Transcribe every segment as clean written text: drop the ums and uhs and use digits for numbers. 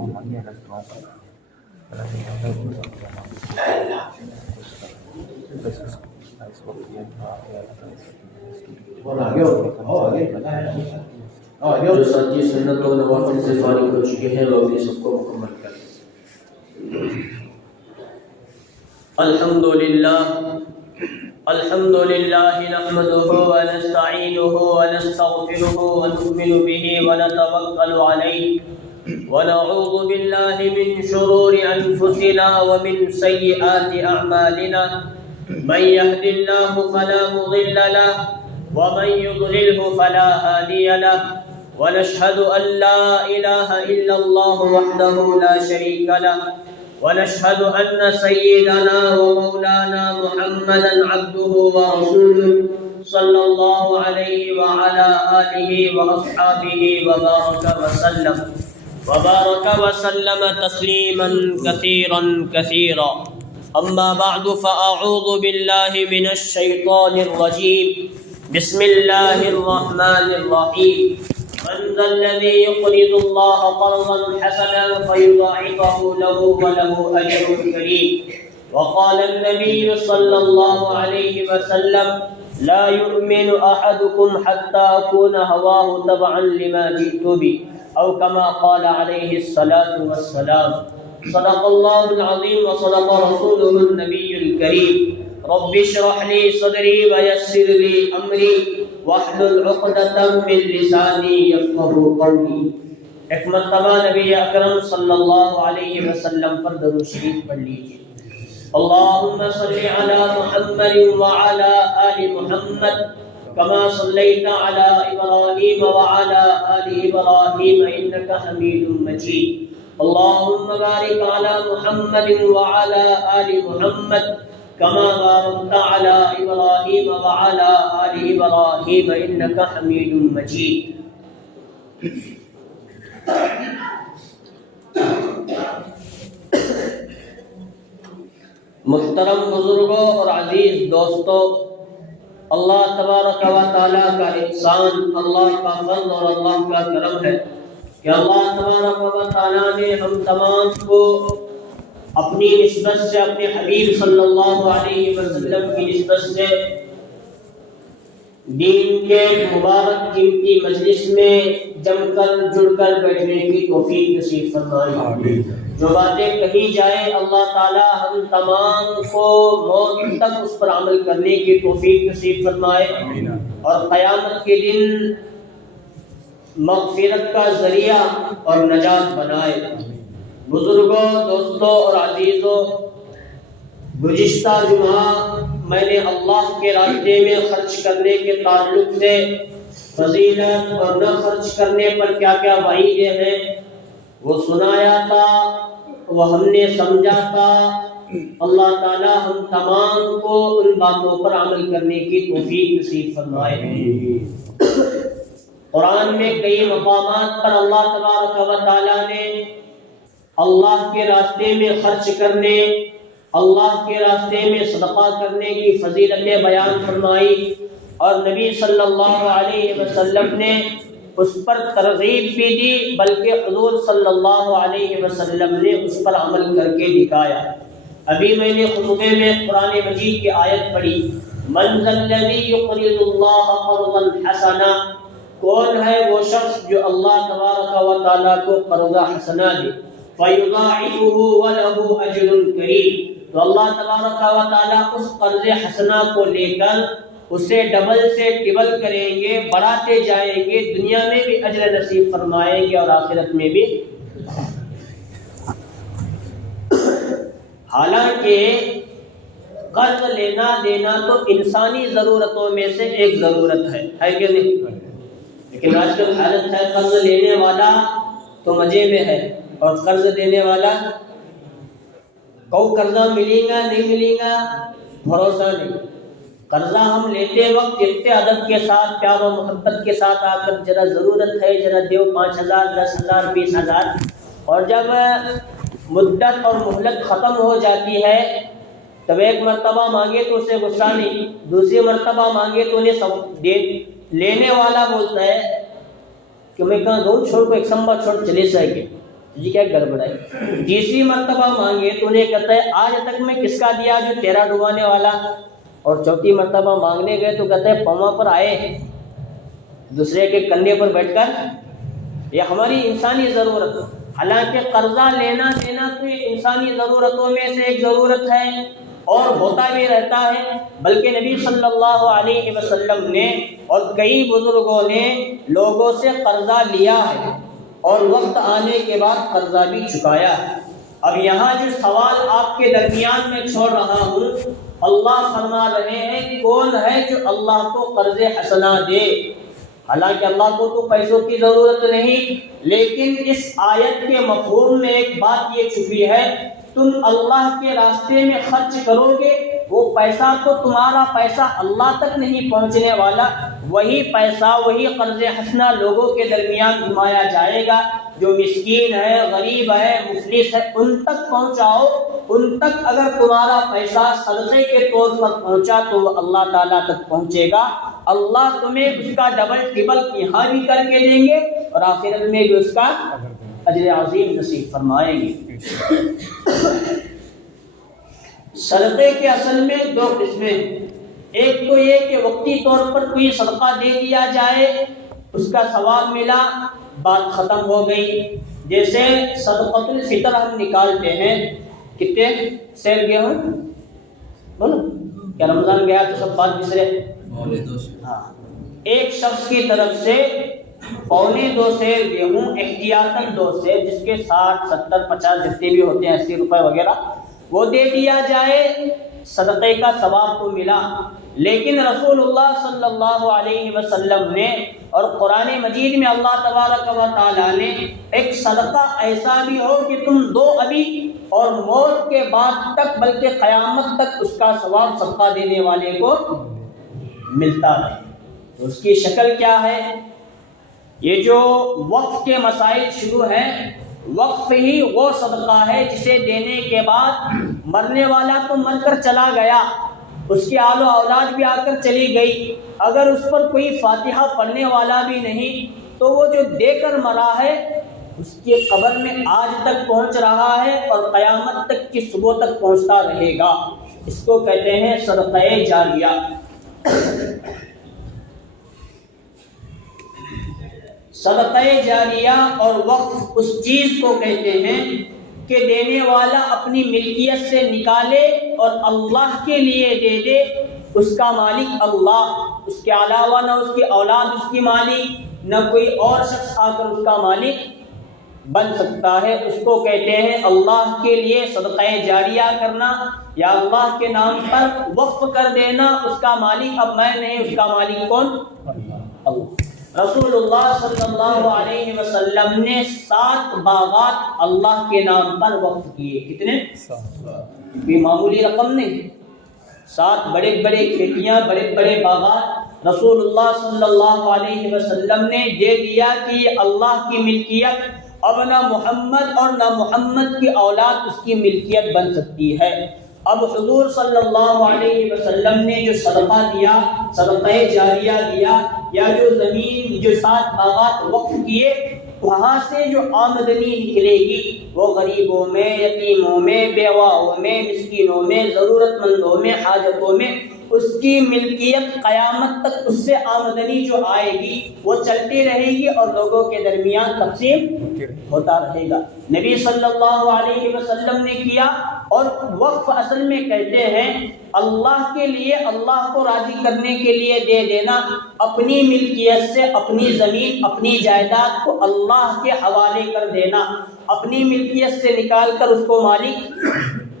جو ساتھی سنت و نوافل سے فارغ ہو چکے ہیں وہ اپنی صف کو مکمل کریں۔ الحمد للہ نحمده ونستعینه ونستغفره ونؤمن به ونتوکل علیہ ونعوذ باللہ من شرور انفسنا ومن سیئات اعمالنا من يهد الله فلا مضل له ومن يضلله فلا هادي له ونشهد أن لا إله إلا الله وحده لا شريك له ونشهد أن سيدنا ومولانا محمدا عبده ورسوله صلى الله عليه وعلى آله وأصحابه وبارك وسلم تسليما كثيرا كثيرا أما بعد فأعوذ بالله من الشيطان الرجيم بسم الله الرحمن الرحيم من ذا الذي يقرض الله قرضا حسنا فيضاعفه له وله أجر كريم وقال النبي صلى الله عليه وسلم لا يؤمن أحدكم حتى أكون هواه تبعا لما جئت به أو كما قال عليه الصلاة والسلام صدق الله العظيم وصدق رسوله النبي الكريم رب اشرح لي صدري ويسر لي أمري واحلل عقدة من لساني يفقهوا قولي۔ ایک مرتبہ نبی اکرم صلی اللہ علیہ وسلم پر درود شریف پڑھ لیجیے۔ اللہم صلی علی محمد وعلی آل محمد کما صلیت علی ابراہیم وعلی آل ابراہیم انک حمید مجید۔ اللہم بارک علی محمد وعلی آل محمد كما باركت على إبراهيم وعلى آل إبراهيم إنك حميد مجيد۔ محترم بزرگوں اور عزیز دوستو، اللہ تبارک و تعالیٰ کا احسان، اللہ کا فضل اور اللہ کا کرم ہے کہ اللہ تبارک و تعالیٰ نے ہم تمام کو اپنی نسبت سے، اپنے حبیب صلی اللہ علیہ وسلم کی نسبت سے دین کے مبارک قیمتی مجلس میں جم کر جڑ کر بیٹھنے کی توفیق نصیب فرمائے۔ جو باتیں کہی جائیں اللہ تعالی ہم تمام کو موت تک اس پر عمل کرنے کی توفیق نصیب فرمائے اور قیامت کے دن مغفرت کا ذریعہ اور نجات بنائے۔ بزرگوں، دوستوں اور عزیزوں، گزشتہ جمعہ میں نے اللہ کے راستے میں خرچ کرنے کے تعلق سے فضیلت اور نہ خرچ کرنے پر کیا کیا وعیدیں ہیں وہ سنایا تھا، وہ ہم نے سمجھا تھا۔ اللہ تعالی ہم تمام کو ان باتوں پر عمل کرنے کی توفیق نصیب فرمائے۔ قرآن میں کئی مقامات پر اللہ تبارک و تعالی نے اللہ کے راستے میں خرچ کرنے، اللہ کے راستے میں صدقہ کرنے کی فضیلتیں بیان فرمائی اور نبی صلی اللہ علیہ وسلم نے اس پر ترغیب بھی دی، بلکہ حضور صلی اللہ علیہ وسلم نے اس پر عمل کر کے دکھایا۔ ابھی میں نے خطبے میں قرآن مجید کی آیت پڑھی، من ذا الذی یقرض اللہ قرضا حسنا، کون ہے وہ شخص جو اللہ تبارک و تعالیٰ کو قرض حسنا دے، فَيُضَاعِفُهُ وَلَهُ أَجْرٌ كَرِيمٌ، تو اللہ تبارک و تعالیٰ اس قرض حسنہ کو لے کر اسے ڈبل سے ٹبل کریں گے، بڑھاتے جائیں گے، دنیا میں بھی اجر نصیب فرمائیں گے اور آخرت میں بھی۔ حالانکہ قرض لینا دینا تو انسانی ضرورتوں میں سے ایک ضرورت ہے کہ نہیں؟ لیکن آج کل حالت ہے قرض لینے والا تو مزے میں ہے اور قرض دینے والا کو قرضہ ملے گا نہیں ملے گا بھروسہ نہیں۔ قرضہ ہم لیتے وقت اتنے ادب کے ساتھ، پیار و محبت کے ساتھ آ کر ذرا ضرورت ہے ذرا دیو 5,000 10,000 20,000، اور جب مدت اور مہلت ختم ہو جاتی ہے تب ایک مرتبہ مانگے تو اسے غصہ نہیں، دوسری مرتبہ مانگے تو انہیں سب لینے والا بولتا ہے کہ میں کہاں دوں، چھوڑ کو ایک سمبا چھوڑ چلے جائے گے، جی کیا گڑبڑ ہے؟ تیسری مرتبہ مانگے تو انہیں کہتا ہے آج تک میں کس کا دیا جو تیرا ڈبانے والا، اور چوتھی مرتبہ مانگنے گئے تو کہتا ہے پاؤں پر آئے دوسرے کے کندھے پر بیٹھ کر۔ یہ ہماری انسانی ضرورت، حالانکہ قرضہ لینا دینا تو یہ انسانی ضرورتوں میں سے ایک ضرورت ہے اور ہوتا بھی رہتا ہے، بلکہ نبی صلی اللہ علیہ وسلم نے اور کئی بزرگوں نے لوگوں سے قرضہ لیا ہے اور وقت آنے کے بعد قرضہ بھی چکایا ہے۔ اب یہاں جو سوال آپ کے درمیان میں چھوڑ رہا ہوں، اللہ فرما رہے ہیں کون ہے جو اللہ کو قرض حسنہ دے؟ حالانکہ اللہ کو تو پیسوں کی ضرورت نہیں، لیکن اس آیت کے مفہوم میں ایک بات یہ چھپی ہے، تم اللہ کے راستے میں خرچ کرو گے، وہ پیسہ تو تمہارا پیسہ اللہ تک نہیں پہنچنے والا، وہی پیسہ وہی قرض حسنہ لوگوں کے درمیان گھمایا جائے گا، جو مسکین ہے، غریب ہے، مفلس ہے، ان تک پہنچاؤ۔ ان تک اگر تمہارا پیسہ صدقے کے طور پر پہنچا تو وہ اللہ تعالیٰ تک پہنچے گا، اللہ تمہیں اس کا ڈبل ٹربل یہاں بھی کر کے دیں گے اور آخرت میں بھی اس کا اجر عظیم نصیب فرمائیں گے۔ صدقے کے اصل میں دو قسمیں، ایک تو یہ کہ وقتی طور پر کوئی صدقہ دے دیا جائے، اس کا ثواب ملا، بات ختم ہو گئی۔ جیسے صدقۃ الفطر ہم نکالتے ہیں، کتنے سیر گیہوں بولو کیا رمضان گیا تو سب بات بسرے؟ ہاں، ایک شخص کی طرف سے 2.25 سیر گیہوں احتیاطاً 2 سیر، جس کے 60 70 50 جتنے بھی ہوتے ہیں 80 روپے وغیرہ، وہ دے دیا جائے، صدقے کا ثواب تو ملا۔ لیکن رسول اللہ صلی اللہ علیہ وسلم نے اور قرآن مجید میں اللہ تبارک و تعالیٰ نے ایک صدقہ ایسا بھی ہو کہ تم دو ابھی اور موت کے بعد تک بلکہ قیامت تک اس کا ثواب صدقہ دینے والے کو ملتا ہے، تو اس کی شکل کیا ہے؟ یہ جو وقف کے مسائل شروع ہیں، وقف ہی وہ صدقہ ہے جسے دینے کے بعد مرنے والا تو مر کر چلا گیا، اس کی آل و اولاد بھی آ کر چلی گئی، اگر اس پر کوئی فاتحہ پڑھنے والا بھی نہیں تو وہ جو دے کر مرا ہے اس کی قبر میں آج تک پہنچ رہا ہے اور قیامت تک کی صبح تک پہنچتا رہے گا۔ اس کو کہتے ہیں صدقہ جاریہ۔ صدقہ جاریہ اور وقف اس چیز کو کہتے ہیں کہ دینے والا اپنی ملکیت سے نکالے اور اللہ کے لیے دے دے، اس کا مالک اللہ، اس کے علاوہ نہ اس کی اولاد اس کی مالک، نہ کوئی اور شخص آ کر اس کا مالک بن سکتا ہے۔ اس کو کہتے ہیں اللہ کے لیے صدقہ جاریہ کرنا، یا اللہ کے نام پر وقف کر دینا، اس کا مالک اب میں نہیں، اس کا مالک کون؟ اللہ۔ رسول اللہ صلی اللہ علیہ وسلم نے 7 باغات اللہ کے نام پر وقف کیے۔ کتنے؟ 7۔ یہ معمولی رقم نہیں، 7 بڑے بڑے کھیتیاں، بڑے بڑے باغات رسول اللہ صلی اللہ علیہ وسلم نے دے دیا کہ یہ اللہ کی ملکیت، اب نہ محمد اور نہ محمد کی اولاد اس کی ملکیت بن سکتی ہے۔ اب حضور صلی اللہ علیہ وسلم نے جو صدقہ دیا، صدقہ جاریہ دیا، یا جو زمین جو 7 باغات وقف کیے، وہاں سے جو آمدنی نکلے گی وہ غریبوں میں، یتیموں میں، بیواؤں میں، مسکینوں میں، ضرورت مندوں میں، حاجتوں میں، اس کی ملکیت قیامت تک اس سے آمدنی جو آئے گی وہ چلتی رہے گی اور لوگوں کے درمیان تقسیم ہوتا رہے گا۔ نبی صلی اللہ علیہ وسلم نے کیا، اور وقف اصل میں کہتے ہیں اللہ کے لیے، اللہ کو راضی کرنے کے لیے دے دینا، اپنی ملکیت سے اپنی زمین، اپنی جائیداد کو اللہ کے حوالے کر دینا، اپنی ملکیت سے نکال کر اس کو مالک،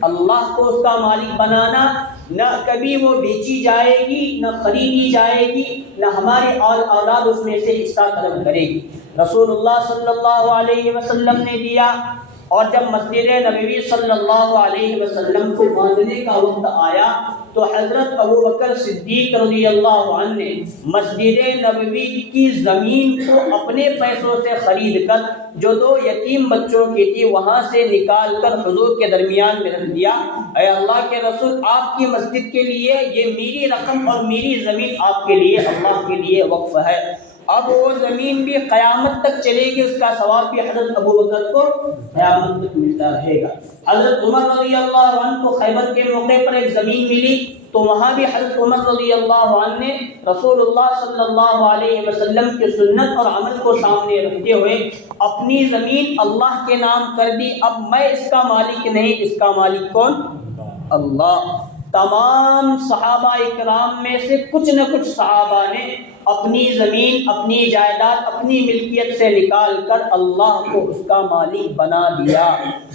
اللہ کو اس کا مالک بنانا، نہ کبھی وہ بیچی جائے گی، نہ خریدی جائے گی، نہ ہماری اولاد اس میں سے حصہ طلب کرے گی۔ رسول اللہ صلی اللہ علیہ وسلم نے دیا، اور جب مسجد نبوی صلی اللہ علیہ وسلم کو باندھنے کا وقت آیا تو حضرت ابو بکر صدیق رضی اللہ عنہ نے مسجد نبوی کی زمین کو اپنے پیسوں سے خرید کر جو 2 یتیم بچوں کی تھی وہاں سے نکال کر حضور کے درمیان میں رکھ دیا، اے اللہ کے رسول، آپ کی مسجد کے لیے یہ میری رقم اور میری زمین آپ کے لیے، اللہ کے لیے وقف ہے۔ اب وہ زمین بھی قیامت تک چلے گی، اس کا ثواب بھی حضرت ابوبکر کو قیامت تک ملتا رہے گا۔ حضرت عمر رضی اللہ عنہ کو خیبر کے موقع پر ایک زمین ملی، تو وہاں بھی حضرت عمر رضی اللہ عنہ نے رسول اللہ صلی اللہ علیہ وسلم کی سنت اور عمل کو سامنے رکھتے ہوئے اپنی زمین اللہ کے نام کر دی۔ اب میں اس کا مالک نہیں، اس کا مالک کون؟ اللہ۔ تمام صحابہ اکرام میں سے کچھ نہ کچھ صحابہ نے اپنی زمین، اپنی جائیداد، اپنی ملکیت سے نکال کر اللہ کو اس کا مالک بنا دیا۔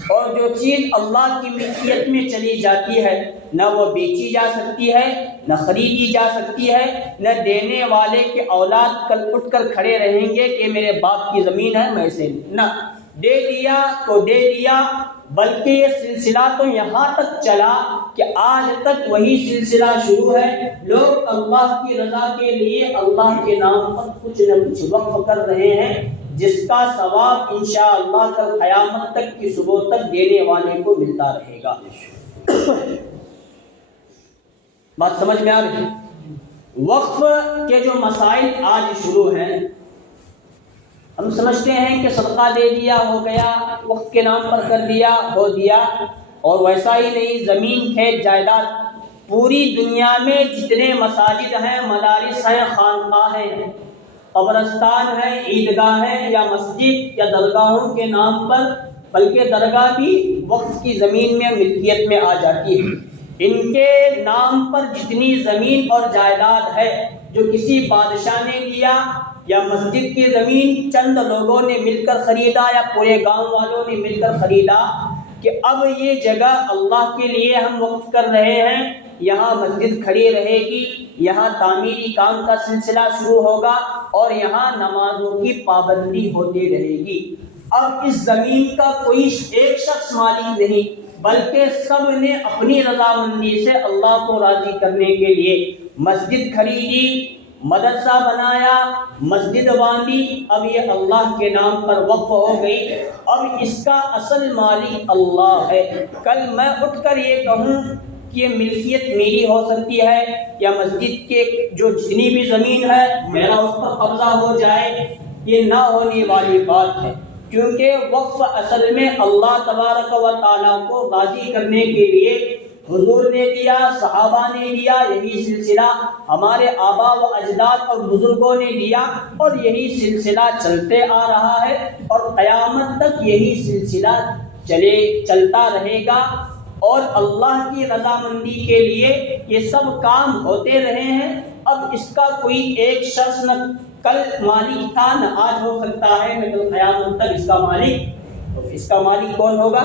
اور جو چیز اللہ کی ملکیت میں چلی جاتی ہے، نہ وہ بیچی جا سکتی ہے، نہ خریدی جا سکتی ہے، نہ دینے والے کے اولاد کل اٹھ کر کھڑے رہیں گے کہ میرے باپ کی زمین ہے میں اسے نہ دے دیا تو دے دیا، بلکہ یہ سلسلہ تو یہاں تک چلا کہ آج تک وہی سلسلہ شروع ہے۔ لوگ اللہ کی رضا کے لیے اللہ کے نام پر کچھ نہ کچھ وقف کر رہے ہیں، جس کا ثواب انشاءاللہ کل قیامت تک کی صبح تک دینے والے کو ملتا رہے گا۔ بات سمجھ میں آ رہی ہے؟ وقف کے جو مسائل آج شروع ہیں، ہم سمجھتے ہیں کہ صدقہ دے دیا ہو گیا، وقف کے نام پر کر دیا ہو دیا، اور ویسا ہی نہیں، زمین کھیت جائیداد پوری دنیا میں جتنے مساجد ہیں، مدارس ہیں، خانقاہ ہیں، قبرستان ہیں، عیدگاہ ہیں، یا مسجد یا درگاہوں کے نام پر، بلکہ درگاہ بھی وقف کی زمین میں ملکیت میں آ جاتی ہے۔ ان کے نام پر جتنی زمین اور جائیداد ہے جو کسی بادشاہ نے دیا، یا مسجد کی زمین چند لوگوں نے مل کر خریدا، یا پورے گاؤں والوں نے مل کر خریدا کہ اب یہ جگہ اللہ کے لیے ہم وقف کر رہے ہیں، یہاں مسجد کھڑی رہے گی، یہاں تعمیری کام کا سلسلہ شروع ہوگا، اور یہاں نمازوں کی پابندی ہوتی رہے گی۔ اب اس زمین کا کوئی ایک شخص مالک نہیں، بلکہ سب نے اپنی رضامندی سے اللہ کو راضی کرنے کے لیے مسجد خریدی، مدرسہ بنایا، مسجد باندھی، اب یہ اللہ کے نام پر وقف ہو گئی۔ اب اس کا اصل مالک اللہ ہے۔ کل میں اٹھ کر یہ کہوں کہ یہ ملکیت میری ہو سکتی ہے، یا مسجد کے جو جتنی بھی زمین ہے میرا اس پر قبضہ ہو جائے، یہ نہ ہونے والی بات ہے، کیونکہ وقف اصل میں اللہ تبارک و تعالیٰ کو راضی کرنے کے لیے حضور نے دیا، صحابہ نے دیا، یہی سلسلہ ہمارے آبا و اجداد اور بزرگوں نے دیا، اور یہی سلسلہ چلتے آ رہا ہے، اور قیامت تک یہی سلسلہ چلتا رہے گا۔ اور اللہ کی رضامندی کے لیے یہ سب کام ہوتے رہے ہیں۔ اب اس کا کوئی ایک شخص نہ کل مالک تھا، نہ آج ہو سکتا ہے، نہ کل قیامت تک اس کا مالک۔ تو اس کا مالک کون ہوگا؟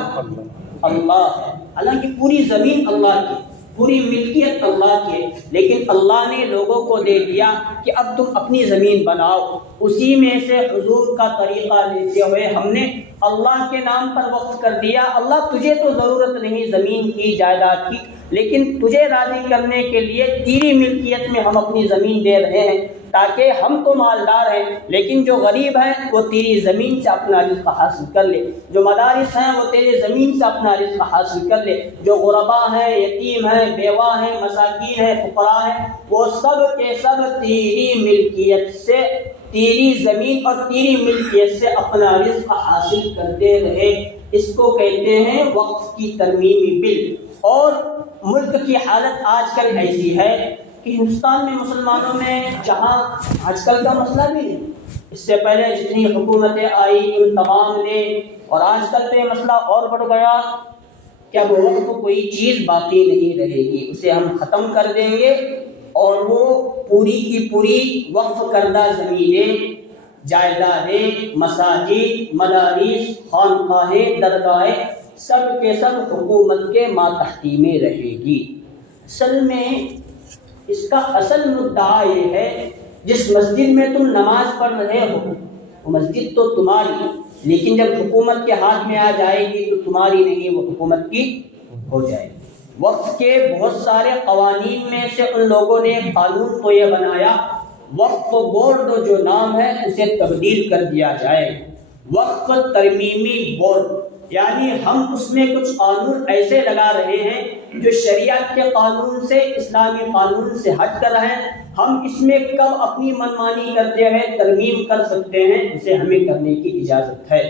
اللہ ہے۔ حالانکہ پوری زمین اللہ کی، پوری ملکیت اللہ کی ہے، لیکن اللہ نے لوگوں کو دے دیا کہ اب تم اپنی زمین بناؤ۔ اسی میں سے حضور کا طریقہ لیتے ہوئے ہم نے اللہ کے نام پر وقف کر دیا۔ اللہ تجھے تو ضرورت نہیں زمین کی، جائیداد کی، لیکن تجھے راضی کرنے کے لیے تیری ملکیت میں ہم اپنی زمین دے رہے ہیں، تاکہ ہم تو مالدار ہیں، لیکن جو غریب ہیں وہ تیری زمین سے اپنا رزق حاصل کر لے، جو مدارس ہیں وہ تیری زمین سے اپنا رزق حاصل کر لے، جو غربا ہیں، یتیم ہیں، بیوہ ہیں، مساکین ہیں، فقراء ہیں، وہ سب کے سب تیری ملکیت سے، تیری زمین اور تیری ملکیت سے اپنا رزق حاصل کرتے رہے۔ اس کو کہتے ہیں وقف کی ترمیمی بل۔ اور ملک کی حالت آج کل ایسی ہے کہ ہندوستان میں مسلمانوں میں جہاں آج کل کا مسئلہ بھی نہیں، اس سے پہلے جتنی حکومتیں آئی ان تمام نے، اور آج کل تو یہ مسئلہ اور بڑھ گیا کہ اب وقف کوئی چیز باقی نہیں رہے گی، اسے ہم ختم کر دیں گے، اور وہ پوری کی پوری وقف کردہ زمینیں، جائیدادیں، مساجد، مدارس، خانقاہیں، درگاہیں، سب کے سب حکومت کے ماتحتی میں رہے گی۔ اصل میں اس کا اصل مدعا یہ ہے، جس مسجد میں تم نماز پڑھ رہے ہو وہ مسجد تو تمہاری، لیکن جب حکومت کے ہاتھ میں آ جائے گی تو تمہاری نہیں، وہ حکومت کی ہو جائے گی۔ وقف کے بہت سارے قوانین میں سے ان لوگوں نے قانون تو یہ بنایا، وقف بورڈ جو نام ہے اسے تبدیل کر دیا جائے، وقف ترمیمی بورڈ، یعنی ہم اس میں کچھ قانون ایسے لگا رہے ہیں جو شریعت کے قانون سے، اسلامی قانون سے ہٹ کر ہیں، ہم اس میں کب اپنی منمانی کرتے ہیں ترمیم کر سکتے ہیں، اسے ہمیں کرنے کی اجازت ہے۔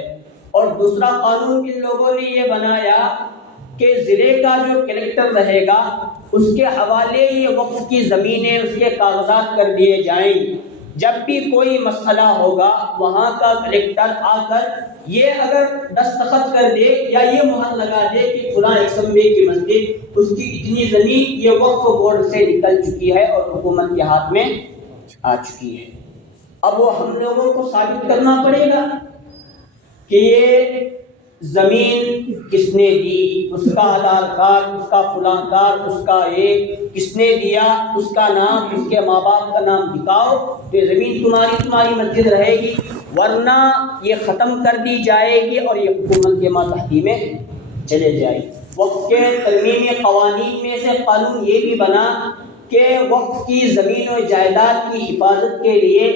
اور دوسرا قانون ان لوگوں نے یہ بنایا کہ ضلع کا جو کلیکٹر رہے گا اس کے حوالے یہ وقف کی زمینیں، اس کے کاغذات کر دیے جائیں گے۔ جب بھی کوئی مسئلہ ہوگا وہاں کا کلیکٹر آ کر یہ اگر دستخط کر دے یا یہ مہر لگا دے کہ فلاں 100 کی مسجد اس کی اتنی زمین یہ وقف بورڈ سے نکل چکی ہے اور حکومت کے ہاتھ میں آ چکی ہے، اب وہ ہم لوگوں کو ثابت کرنا پڑے گا کہ یہ زمین کس نے دی، اس کا آدھار کارڈ، اس کا فلاں کارڈ، اس کا ایک کس نے دیا، اس کا نام، اس کے ماں باپ کا نام دکھاؤ تو یہ زمین تمہاری مسجد رہے گی، ورنہ یہ ختم کر دی جائے گی اور یہ حکومت کے ماتحتی میں چلے جائے گی۔ وقف کے ترمیمی قوانین میں سے قانون یہ بھی بنا کہ وقف کی زمین و جائیداد کی حفاظت کے لیے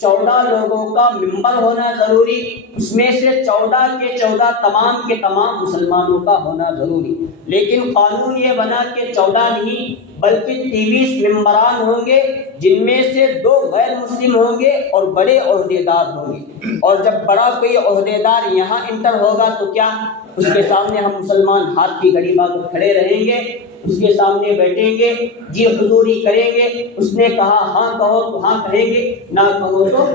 14 لوگوں کا ممبر ہونا ضروری، اس میں سے 14 کے 14 تمام کے تمام مسلمانوں کا ہونا ضروری۔ لیکن قانون یہ بنا کہ 14 نہیں بلکہ 23 ممبران ہوں گے، جن میں سے 2 غیر مسلم ہوں گے اور بڑے عہدیدار ہوں گے، اور جب بڑا کوئی عہدیدار یہاں انٹر ہوگا تو کیا اس کے سامنے ہم مسلمان ہاتھ کی گھڑی باندھ کر کھڑے رہیں گے، اس کے سامنے بیٹھیں گے، جی حضوری کریں گے، اس نے کہا ہاں کہو تو ہاں کہیں گے، نہ کہو تو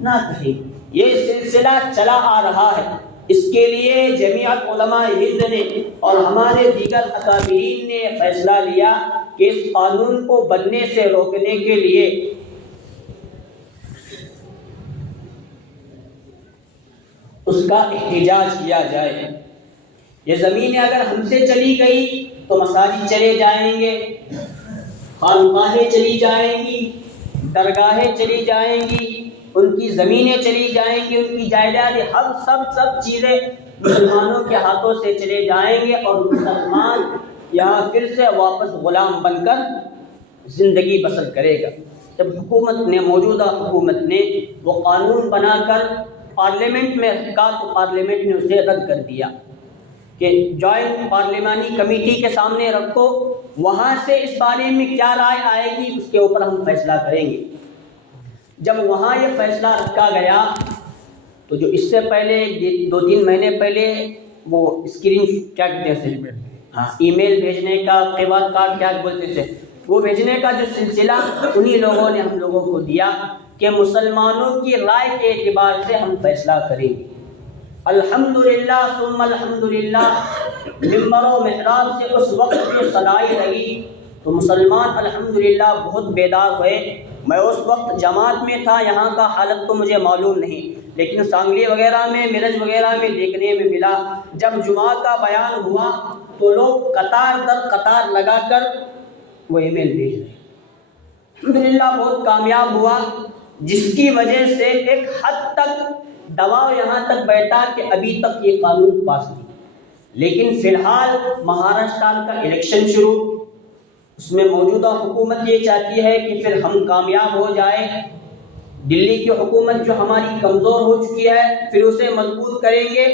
نہ کہیں گے۔ یہ سلسلہ چلا آ رہا ہے، اس کے لیے جمعیت علماء ہند نے اور ہمارے دیگر اکابرین نے فیصلہ لیا کہ اس قانون کو بننے سے روکنے کے لیے اس کا احتجاج کیا جائے۔ یہ زمینیں اگر ہم سے چلی گئی تو مساجد چلے جائیں گے، خانقاہیں چلی جائیں گی، درگاہیں چلی جائیں گی، ان کی زمینیں چلی جائیں گی، ان کی جائیدادیں، ہم سب چیزیں مسلمانوں کے ہاتھوں سے چلے جائیں گے اور مسلمان یہاں پھر سے واپس غلام بن کر زندگی بسر کرے گا۔ جب حکومت نے، موجودہ حکومت نے وہ قانون بنا کر پارلیمنٹ میں رکھا تو پارلیمنٹ نے اسے رد کر دیا کہ جوائنٹ پارلیمانی کمیٹی کے سامنے رکھو، وہاں سے اس بارے میں کیا رائے آئے گی اس کے اوپر ہم فیصلہ کریں گے۔ جب وہاں یہ فیصلہ رکھا گیا تو جو اس سے پہلے 2-3 مہینے پہلے وہ اسکرین کیا کہتے ہیں، ای میل بھیجنے کا QR کارڈ کیا بولتے تھے، وہ بھیجنے کا جو سلسلہ انہی لوگوں نے ہم لوگوں کو دیا کہ مسلمانوں کی رائے کے اعتبار سے ہم فیصلہ کریں گے۔ الحمدللہ ثم الحمدللہ، ممبر و محراب سے اس وقت جو صدائی رہی تو مسلمان الحمدللہ بہت بیدار ہوئے۔ میں اس وقت جماعت میں تھا، یہاں کا حالت تو مجھے معلوم نہیں، لیکن سانگلی وغیرہ میں، مرج وغیرہ میں دیکھنے میں ملا، جب جمعہ کا بیان ہوا تو لوگ قطار در قطار لگا کر وہ ای میل بھیج رہے۔ الحمدللہ بہت کامیاب ہوا، جس کی وجہ سے ایک حد تک دباؤ یہاں تک بیٹھا کہ ابھی تک یہ قانون پاس نہیں، لیکن فی الحال مہاراشٹر کا الیکشن شروع، اس میں موجودہ حکومت یہ چاہتی ہے کہ پھر ہم کامیاب ہو جائیں، دلی کی حکومت جو ہماری کمزور ہو چکی ہے پھر اسے مضبوط کریں گے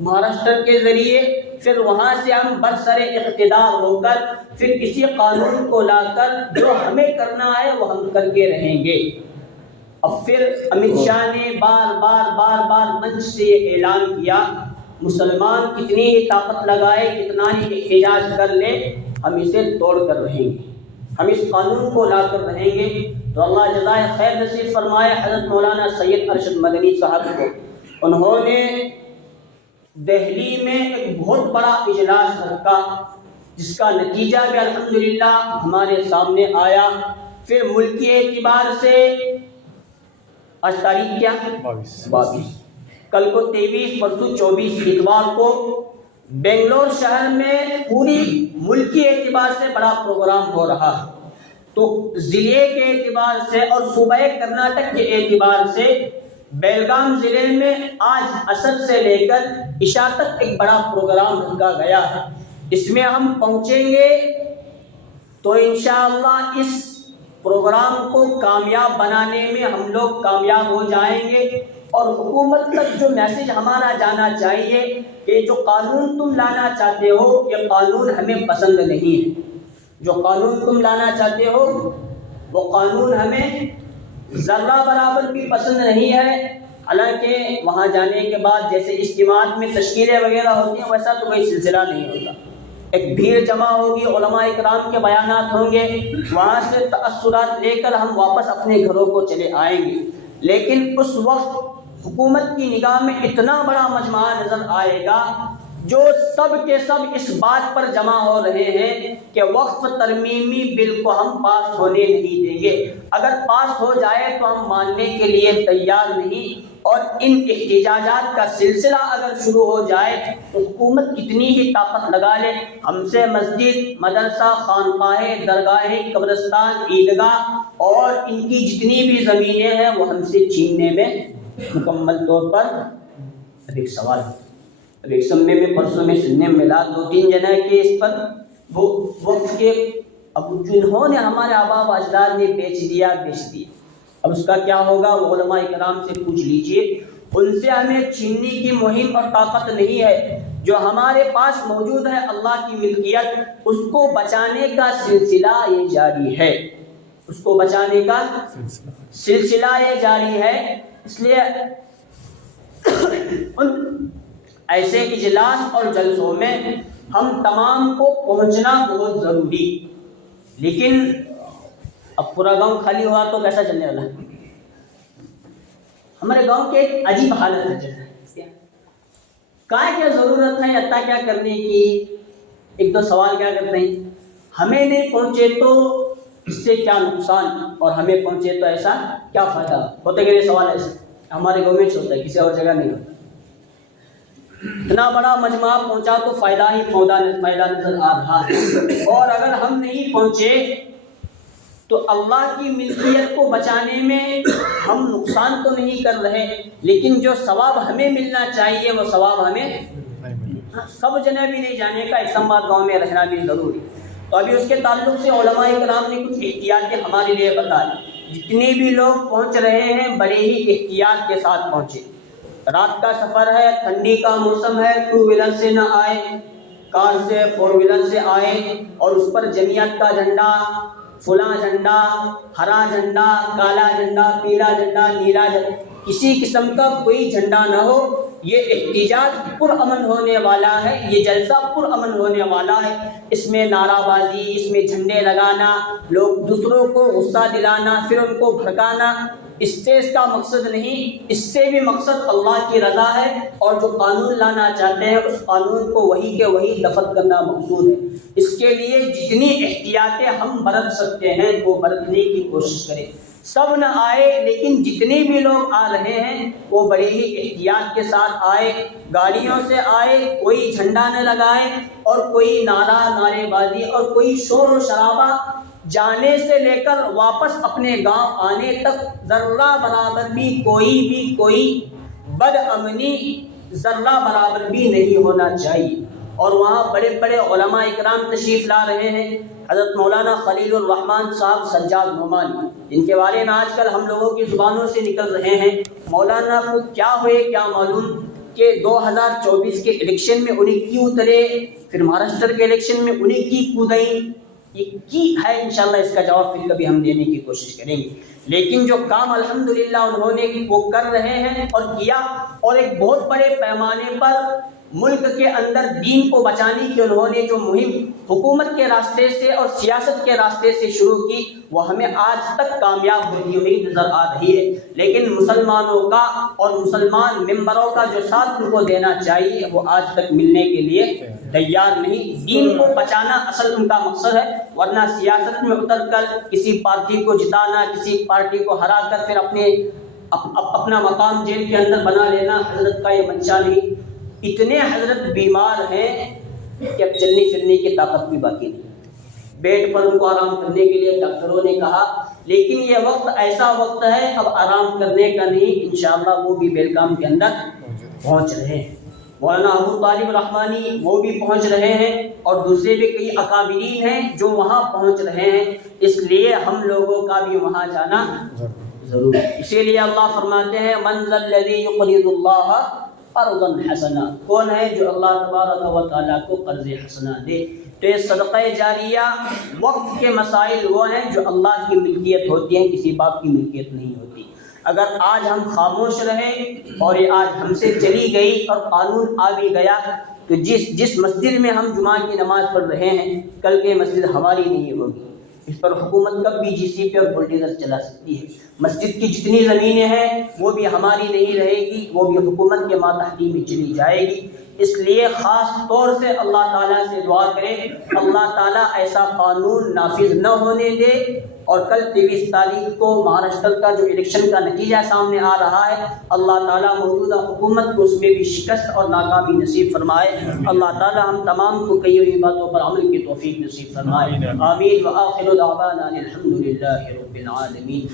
مہاراشٹر کے ذریعے، پھر وہاں سے ہم برسر اقتدار ہو کر پھر اسی قانون کو لا کر جو ہمیں کرنا ہے وہ ہم کر کے رہیں گے۔ اب پھر امت شاہ نے بار بار منچ سے یہ اعلان کیا، مسلمان کتنی ہی طاقت لگائے، کتنا ہی احتجاج کر لے، ہم اسے توڑ کر رہیں گے، ہم اس قانون کو لا کر رہیں گے۔ تو اللہ جزائے خیر نصیب فرمائے حضرت مولانا سید ارشد مدنی صاحب کو، انہوں نے دہلی میں ایک بہت بڑا اجلاس رکھا جس کا نتیجہ بھی الحمدللہ ہمارے سامنے آیا۔ پھر ملکی اعتبار سے آج تاریخ کیا، 22، کل کو 23، پرسوں 24 اتوار کو بنگلور شہر میں پوری ملکی اعتبار سے بڑا پروگرام ہو رہا ہے۔ تو ضلع کے اعتبار سے اور صوبہ کرناٹک کے اعتبار سے بیلگام ضلع میں آج عصر سے لے کر عشاء تک ایک بڑا پروگرام رکھا گیا ہے۔ اس میں ہم پہنچیں گے تو انشاءاللہ اس پروگرام کو کامیاب بنانے میں ہم لوگ کامیاب ہو جائیں گے، اور حکومت تک جو میسج ہمارا جانا چاہیے کہ جو قانون تم لانا چاہتے ہو یہ قانون ہمیں پسند نہیں ہے، جو قانون تم لانا چاہتے ہو وہ قانون ہمیں ذرہ برابر بھی پسند نہیں ہے، حالانکہ وہاں جانے کے بعد جیسے اجتماعات میں تشکیلیں وغیرہ ہوتی ہیں ویسا تو کوئی سلسلہ نہیں ہوتا، ایک بھیڑ جمع ہوگی، علماء اکرام کے بیانات ہوں گے، وہاں سے تأثرات لے کر ہم واپس اپنے گھروں کو چلے آئیں گے، لیکن اس وقت حکومت کی نگاہ میں اتنا بڑا مجمع نظر آئے گا جو سب کے سب اس بات پر جمع ہو رہے ہیں کہ وقف ترمیمی بل کو ہم پاس ہونے نہیں دیں گے، اگر پاس ہو جائے تو ہم ماننے کے لیے تیار نہیں، اور ان احتجاجات کا سلسلہ اگر شروع ہو جائے تو حکومت کتنی ہی طاقت لگا لے، ہم سے مسجد، مدرسہ، خانقاہیں، درگاہیں، قبرستان، عیدگاہ اور ان کی جتنی بھی زمینیں ہیں وہ ہم سے چھیننے میں مکمل طور پر اب ایک سوال ہے، اب ایک سمے میں پرسوں میں سننے میں ملا 2-3 جنے کے اس پر وہ وقت کے اب جنہوں نے ہمارے آباء و اجداد نے بیچ دیا، اب اس کا کیا ہوگا وہ علماء کرام سے پوچھ لیجئے، ان سے ہمیں چھیننے کی مہم اور طاقت نہیں ہے، جو ہمارے پاس موجود ہے اللہ کی ملکیت، اس کو بچانے کا سلسلہ یہ جاری ہے، اس کو بچانے کا سلسلہ یہ جاری ہے، اس لیے ان ایسے اجلاس اور جلسوں میں ہم تمام کو پہنچنا بہت ضروری، لیکن اب پورا گاؤں خالی ہوا تو کیسا چلنے والا؟ ہمارے گاؤں کے ایک عجیب حالت ہے، کیا ضرورت ہے عطا کیا کرنے کی؟ ایک دو سوال کیا کرتے ہیں، ہمیں نہیں پہنچے تو اس سے کیا نقصان، اور ہمیں پہنچے تو ایسا کیا فائدہ؟ ہوتے کہ یہ سوال ایسا ہمارے گاؤں میں ہوتا ہے، کسی اور جگہ نہیں ہوتا۔ اتنا بڑا مجمع پہنچا تو فائدہ ہی فائدہ نظر آ رہا ہے، اور اگر ہم نہیں پہنچے تو اللہ کی ملکیت کو بچانے میں ہم نقصان تو نہیں کر رہے، لیکن جو ثواب ہمیں ملنا چاہیے وہ ثواب ہمیں سب جنے بھی نہیں جانے کا، اسلام آباد گاؤں میں رہنا بھی ضروری۔ تو ابھی اس کے تعلق سے علماء کرام نے کچھ احتیاطیں ہمارے لیے بتائی، جتنے بھی لوگ پہنچ رہے ہیں بڑے ہی احتیاط کے ساتھ پہنچے، رات کا سفر ہے، ٹھنڈی کا موسم ہے، 2 ویلر سے نہ آئے، کار سے 4 ویلر سے آئے، اور اس پر جمعیت کا جھنڈا، فلاں جھنڈا، ہرا جھنڈا، کالا جھنڈا، پیلا جھنڈا، نیلا جھنڈا، کسی قسم کا کوئی جھنڈا نہ ہو، یہ احتجاج پرامن ہونے والا ہے، یہ جلسہ پرامن ہونے والا ہے، اس میں نعرہ بازی، اس میں جھنڈے لگانا، لوگ دوسروں کو غصہ دلانا، پھر ان کو بھڑکانا، اس سے اس کا مقصد نہیں، اس سے بھی مقصد اللہ کی رضا ہے، اور جو قانون لانا چاہتے ہیں اس قانون کو وہی کے وہی دفع کرنا مقصود ہے۔ اس کے لیے جتنی احتیاطیں ہم برت سکتے ہیں وہ برتنے کی کوشش کریں، سب نہ آئے لیکن جتنے بھی لوگ آ رہے ہیں وہ بڑی ہی احتیاط کے ساتھ آئے، گاڑیوں سے آئے، کوئی جھنڈا نہ لگائے اور کوئی نعرے بازی اور کوئی شور و شرابہ، جانے سے لے کر واپس اپنے گاؤں آنے تک ذرہ برابر بھی کوئی بد امنی ذرہ برابر بھی نہیں ہونا چاہیے۔ اور وہاں بڑے بڑے علماء اکرام تشریف لا رہے ہیں، حضرت مولانا خلیل الرحمان صاحب سجاد نعمانی، جن کے بارے میں آج کل ہم لوگوں کی زبانوں سے نکل رہے ہیں، مولانا کو کیا ہوئے کیا معلوم کہ 2024 کے الیکشن میں انہیں کیوں اترے، پھر مہاراشٹر کے الیکشن میں انہیں کی کودیں، یہ کی ہے، انشاءاللہ اس کا جواب پھر کبھی ہم دینے کی کوشش کریں گے، لیکن جو کام الحمدللہ انہوں نے وہ کر رہے ہیں اور کیا، اور ایک بہت بڑے پیمانے پر ملک کے اندر دین کو بچانے کی انہوں نے جو مہم حکومت کے راستے سے اور سیاست کے راستے سے شروع کی وہ ہمیں آج تک کامیاب ہوتی ہوئی نظر آ رہی ہے، لیکن مسلمانوں کا اور مسلمان ممبروں کا جو ساتھ ان کو دینا چاہیے وہ آج تک ملنے کے لیے تیار نہیں۔ دین کو بچانا اصل ان کا مقصد ہے، ورنہ سیاست میں اتر کر کسی پارٹی کو جتانا، کسی پارٹی کو ہرا کر پھر اپنا مقام جیل کے اندر بنا لینا حضرت کا یہ منشا نہیں۔ اتنے حضرت بیمار ہیں کہ اب چلنے پھرنے کی طاقت بھی باقی نہیں، بیڈ پر ان کو آرام کرنے کے لیے ڈاکٹروں نے کہا، لیکن یہ وقت ایسا وقت ہے اب آرام کرنے کا نہیں، انشاءاللہ وہ بھی بیلگام کے اندر پہنچ رہے ہیں، مولانا ابو طالب رحمانی وہ بھی پہنچ رہے ہیں، اور دوسرے بھی کئی اکابرین ہیں جو وہاں پہنچ رہے ہیں، اس لیے ہم لوگوں کا بھی وہاں جانا ضرور ہے۔ اسی لیے اللہ فرماتے ہیں من ذا الذی یقرض اللہ قرضا حسنا، کون ہے جو اللہ تبارک و تعالیٰ کو قرض حسنا دے؟ تو یہ صدقہ جاریہ وقت کے مسائل وہ ہیں جو اللہ کی ملکیت ہوتی ہیں، کسی باپ کی ملکیت نہیں ہوتی۔ اگر آج ہم خاموش رہیں اور یہ آج ہم سے چلی گئی اور قانون آ بھی گیا تو جس مسجد میں ہم جمعہ کی نماز پڑھ رہے ہیں کل کے مسجد ہماری نہیں ہوگی، اس پر حکومت کب بھی جی سی پہ اور بلڈیزر چلا سکتی ہے۔ مسجد کی جتنی زمینیں ہیں وہ بھی ہماری نہیں رہے گی، وہ بھی حکومت کے ماتحتی میں چلی جائے گی۔ اس لیے خاص طور سے اللہ تعالیٰ سے دعا کریں اللہ تعالیٰ ایسا قانون نافذ نہ ہونے دے، اور کل 23 تاریخ کو مہاراشٹر کا جو الیکشن کا نتیجہ سامنے آ رہا ہے، اللہ تعالیٰ موجودہ حکومت کو اس میں بھی شکست اور ناکامی نصیب فرمائے۔ اللہ تعالیٰ ہم تمام کو کئی ہوئی باتوں پر عمل کی توفیق نصیب فرمائے۔ آمین۔ وآخر دعوانا الحمد للہ رب العالمین۔